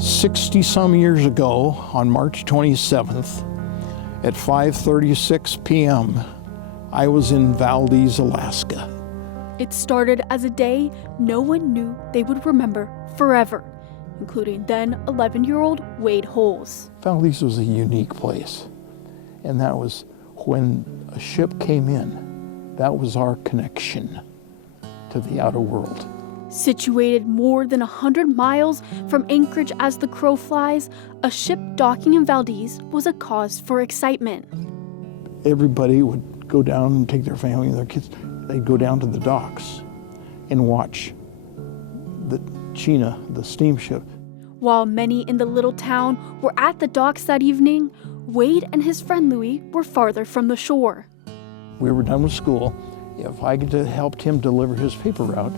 60 some years ago, on March 27th, at 5:36 p.m., I was in Valdez, Alaska. It started as a day no one knew they would remember forever, including then 11-year-old Wade Holes. Valdez was a unique place, and that was when a ship came in. That was our connection to the outer world. Situated more than 100 miles from Anchorage as the crow flies, a ship docking in Valdez was a cause for excitement. Everybody would go down and take their family and their kids. They'd go down to the docks and watch the China, the steamship. While many in the little town were at the docks that evening, Wade and his friend Louis were farther from the shore. We were done with school. If I could have helped him deliver his paper route,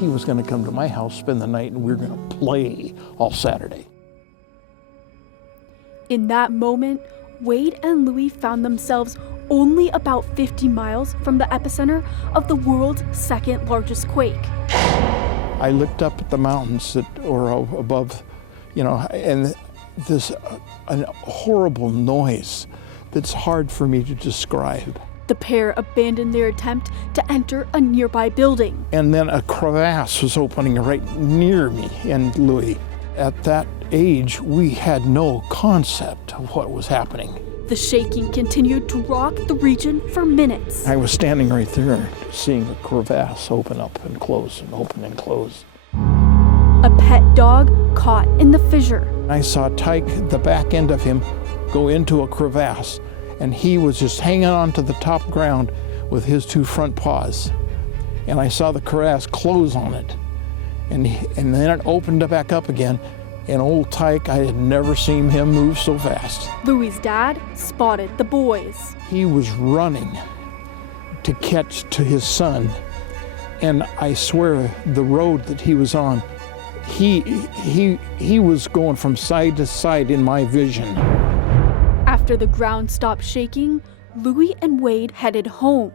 he was going to come to my house, spend the night, and we were going to play all Saturday. In that moment, Wade and Louis found themselves only about 50 miles from the epicenter of the world's second largest quake. I looked up at the mountains that were above, and this a horrible noise that's hard for me to describe. The pair abandoned their attempt to enter a nearby building. And then a crevasse was opening right near me and Louis. At that age, we had no concept of what was happening. The shaking continued to rock the region for minutes. I was standing right there, seeing a crevasse open up and close and open and close. A pet dog caught in the fissure. I saw Tyke, the back end of him, go into a crevasse, and he was just hanging on to the top ground with his two front paws. And I saw the crevasse close on it. And then it opened back up again. And old Tyke, I had never seen him move so fast. Louis' dad spotted the boys. He was running to catch to his son. And I swear, the road that he was on, he was going from side to side in my vision. After the ground stopped shaking, Louis and Wade headed home,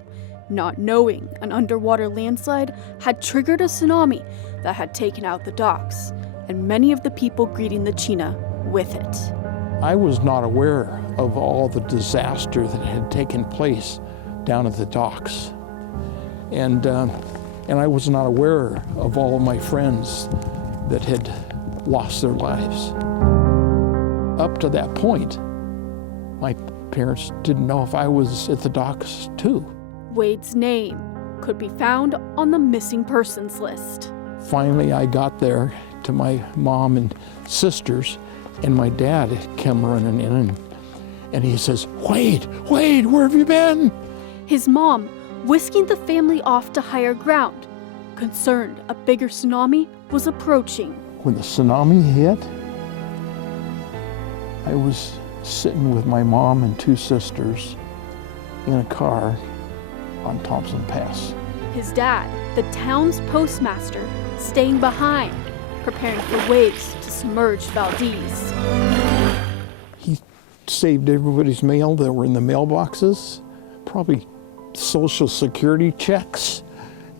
not knowing an underwater landslide had triggered a tsunami that had taken out the docks, and many of the people greeting the China with it. I was not aware of all the disaster that had taken place down at the docks. And I was not aware of all of my friends that had lost their lives. Up to that point, my parents didn't know if I was at the docks too. Wade's name could be found on the missing persons list. Finally, I got there to my mom and sisters, and my dad came running in, and he says, Wade, where have you been? His mom whisking the family off to higher ground, concerned a bigger tsunami was approaching. When the tsunami hit, I was sitting with my mom and two sisters in a car on Thompson Pass. His dad, the town's postmaster, staying behind, preparing for waves to submerge Valdez. He saved everybody's mail that were in the mailboxes, probably Social Security checks,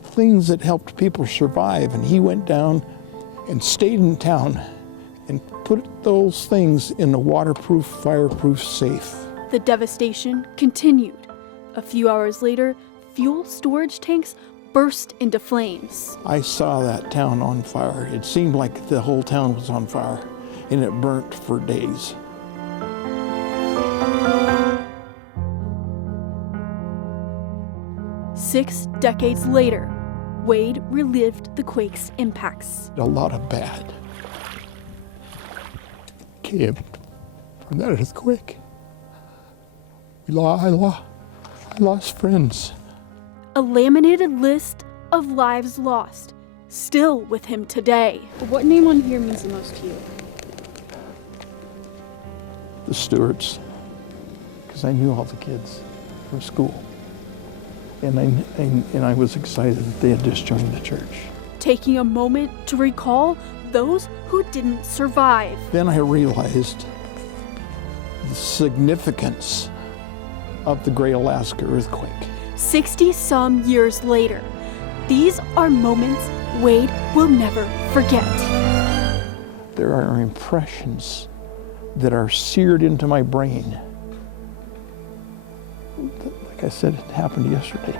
things that helped people survive. And he went down and stayed in town and put those things in a waterproof, fireproof safe. The devastation continued. A few hours later, fuel storage tanks burst into flames. I saw that town on fire. It seemed like the whole town was on fire, and it burnt for days. Six decades later, Wade relived the quake's impacts. A lot of bad came from that earthquake. I lost friends. A laminated list of lives lost, still with him today. What name on here means the most to you? The Stewarts, because I knew all the kids from school. And I was excited that they had just joined the church. Taking a moment to recall those who didn't survive. Then I realized the significance of the Great Alaska earthquake. 60-some years later, these are moments Wade will never forget. There are impressions that are seared into my brain. Like I said, it happened yesterday.